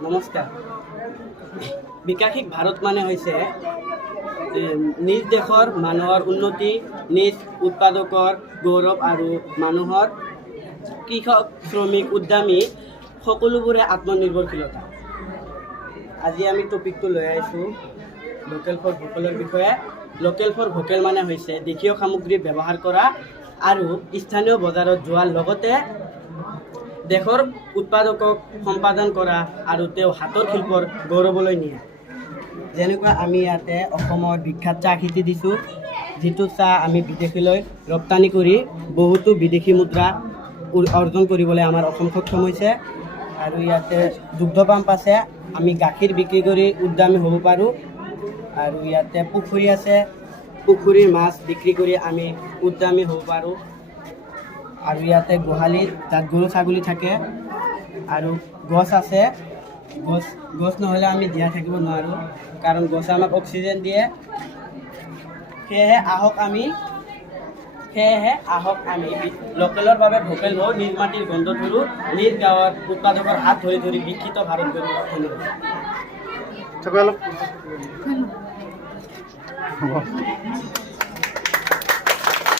নমস্কাৰ। বিকাশিক ভাৰত মানে হৈছে নিজ দেশৰ মানুহৰ উন্নতি, নিজ উৎপাদকৰ গৌৰৱ আৰু মানুহৰ কৃষক, শ্ৰমিক, উদ্যমী সকলোবোৰে আত্মনিৰ্ভৰশীলতা। আজি আমি টপিকটো লৈ আহিছোঁ লোকেল ফৰ ভোকেলৰ বিষয়ে। লোকেল ফৰ ভোকেল মানে হৈছে দেশীয় সামগ্ৰী ব্যৱহাৰ কৰা আৰু স্থানীয় বজাৰত যোৱাৰ লগতে দেশৰ উৎপাদকক সম্পাদন কৰা আৰু তেওঁ হাতৰ শিল্পৰ গৌৰৱলৈ নিয়ে। যেনেকুৱা আমি ইয়াতে অসমৰ বিখ্যাত চাহ খেতি দিছোঁ, যিটো চাহ আমি বিদেশলৈ ৰপ্তানি কৰি বহুতো বিদেশী মুদ্ৰা অৰ্জন কৰিবলৈ আমাৰ অসম সক্ষম হৈছে। আৰু ইয়াতে দুগ্ধ পাম্প আছে, আমি গাখীৰ বিক্ৰী কৰি উদ্যমী হ'ব পাৰোঁ। আৰু ইয়াতে পুখুৰী আছে, পুখুৰীৰ মাছ বিক্ৰী কৰি আমি উদ্যমী হ'ব পাৰোঁ। আৰু ইয়াতে গোহালিত তাত গৰু ছাগলী থাকে আৰু গছ আছে। গছ নহ'লে আমি জীয়াই থাকিব নোৱাৰোঁ, কাৰণ গছে আমাক অক্সিজেন দিয়ে। সেয়েহে আহক আমি লোকেলৰ বাবে ভোকেল হওঁ, নিজ মাটিৰ গন্ধ ধৰোঁ, নিজ গাঁৱৰ উৎপাদকৰ হাত ধৰি ধৰি বিকশিত ভাৰত গঢ়ি তোলোঁ।